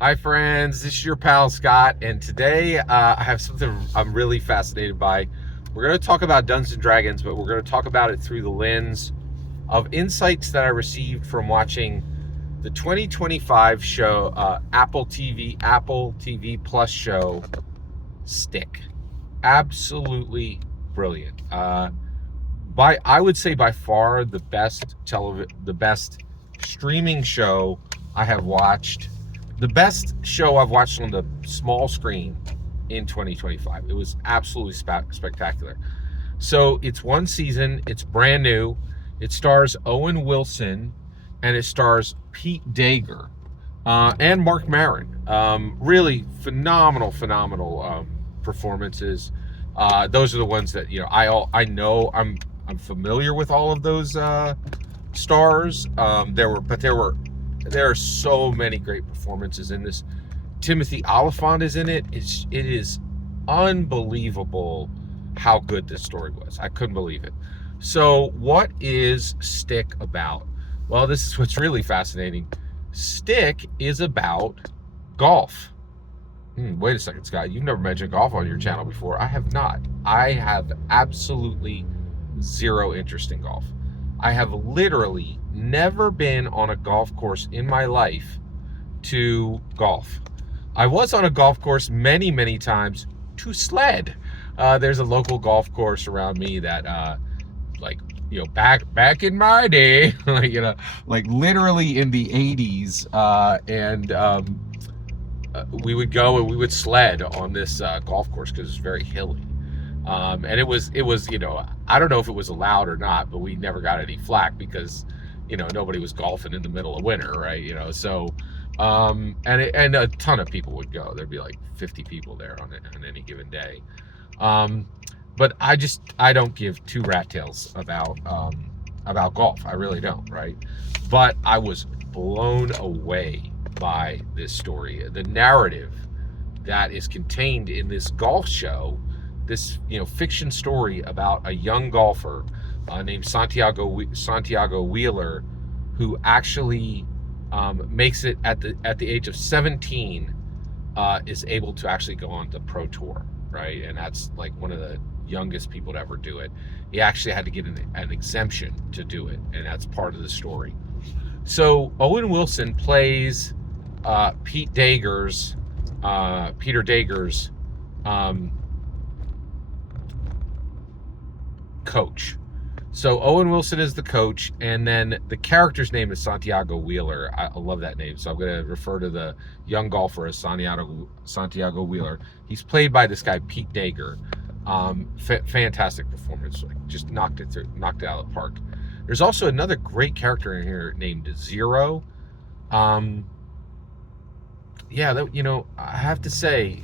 Hi friends, this is your pal Scott, and today I have something I'm really fascinated by. We're going to talk about Dungeons and Dragons, but we're going to talk about it through the lens of insights that I received from watching the 2025 show, Apple TV Plus show, Stick. Absolutely brilliant. I would say by far the best streaming show I have watched, the best show I've watched on the small screen in 2025. It was absolutely spectacular. So it's one season, it's brand new. It stars Owen Wilson and it stars Pete Dager and Mark Maron. Really phenomenal performances. Those are the ones that I know. I'm familiar with all of those stars. There are so many great performances in this. Timothy Oliphant is in it. It is unbelievable how good this story was. I couldn't believe it. So, what is Stick about? Well, this is what's really fascinating. Stick is about golf. Wait a second, Scott. You've never mentioned golf on your channel before. I have not. I have absolutely zero interest in golf. I have literally never been on a golf course in my life to golf. I was on a golf course many times to sled. There's a local golf course around me that, back in my day, like literally in the 80s, we would go and we would sled on this golf course because it's very hilly. And it was, I don't know if it was allowed or not, but we never got any flack because, nobody was golfing in the middle of winter, right? And a ton of people would go. There'd be like 50 people there on any given day. But I don't give two rat tails about golf. I really don't, right? But I was blown away by this story. The narrative that is contained in this golf show, this fiction story about a young golfer named Santiago Wheeler, who actually makes it at the age of 17, is able to actually go on the pro tour, right? And that's like one of the youngest people to ever do it. He actually had to get an exemption to do it, and that's part of the story. So Owen Wilson plays Peter Dager's coach. So Owen Wilson is the coach, and then the character's name is Santiago Wheeler. I love that name, so I'm going to refer to the young golfer as Santiago Wheeler. He's played by this guy Pete Dager. Fantastic performance, just knocked it out of the park. There's also another great character in here named Zero. I have to say,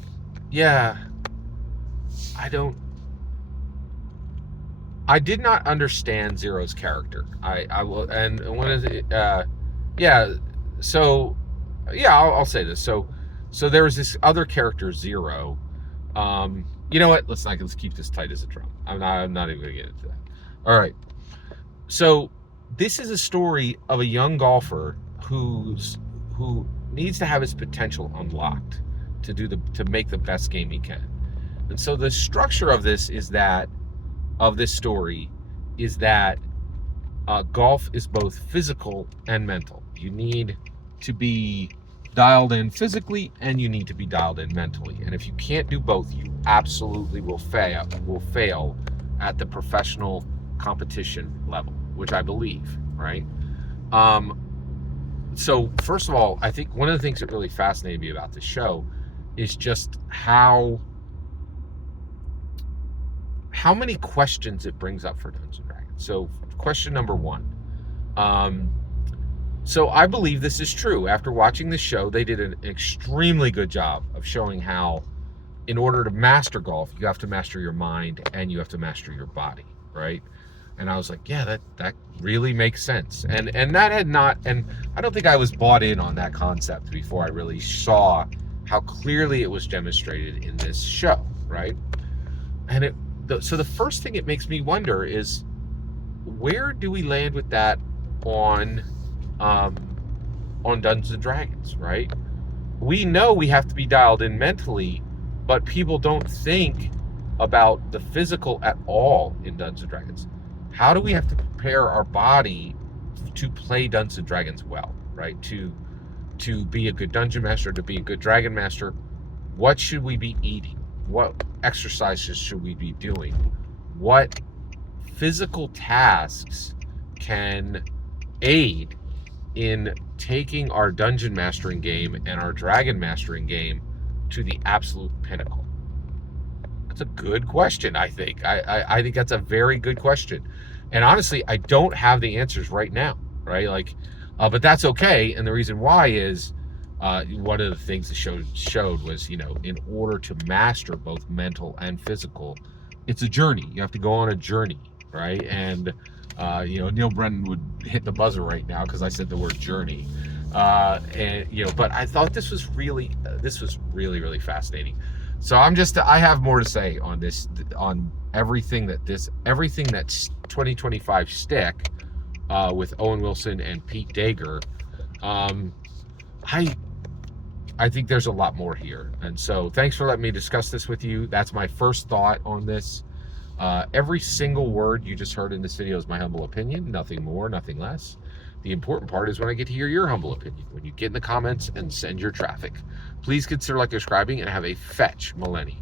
I did not understand Zero's character. I'll say this. So there was this other character, Zero. You know what? Let's keep this tight as a drum. I'm not even gonna get into that. All right. So this is a story of a young golfer who needs to have his potential unlocked to make the best game he can. And so the structure of this story is that golf is both physical and mental. You need to be dialed in physically and you need to be dialed in mentally. And if you can't do both, you absolutely will fail at the professional competition level, which I believe, right? So first of all, I think one of the things that really fascinated me about this show is just how many questions it brings up for Dungeons and Dragons. So question number one. So I believe this is true. After watching this show, they did an extremely good job of showing how, in order to master golf, you have to master your mind and you have to master your body, right? And I was like, yeah, that really makes sense. And that had not, and I don't think I was bought in on that concept before I really saw how clearly it was demonstrated in this show, right? And so the first thing it makes me wonder is, where do we land with that on Dungeons and Dragons, right? we know we have to be dialed in mentally, but people don't think about the physical at all in Dungeons and Dragons. How do we have to prepare our body to play Dungeons and Dragons well, right? To be a good dungeon master, to be a good dragon master. What should we be eating? What exercises should we be doing? What physical tasks can aid in taking our dungeon mastering game and our dragon mastering game to the absolute pinnacle? That's a good question, I think. I think that's a very good question. And honestly, I don't have the answers right now, right? Like, but that's okay. And the reason why is one of the things the show showed was, in order to master both mental and physical, it's a journey. You have to go on a journey, right? And Neil Brennan would hit the buzzer right now because I said the word journey. But I thought this was really really fascinating. So I have more to say on this, on everything that's 2025 stick with Owen Wilson and Pete Dager. I think there's a lot more here. And so thanks for letting me discuss this with you. That's my first thought on this. Every single word you just heard in this video is my humble opinion, nothing more, nothing less. The important part is when I get to hear your humble opinion, when you get in the comments and send your traffic. Please consider subscribing and have a fetch millennium.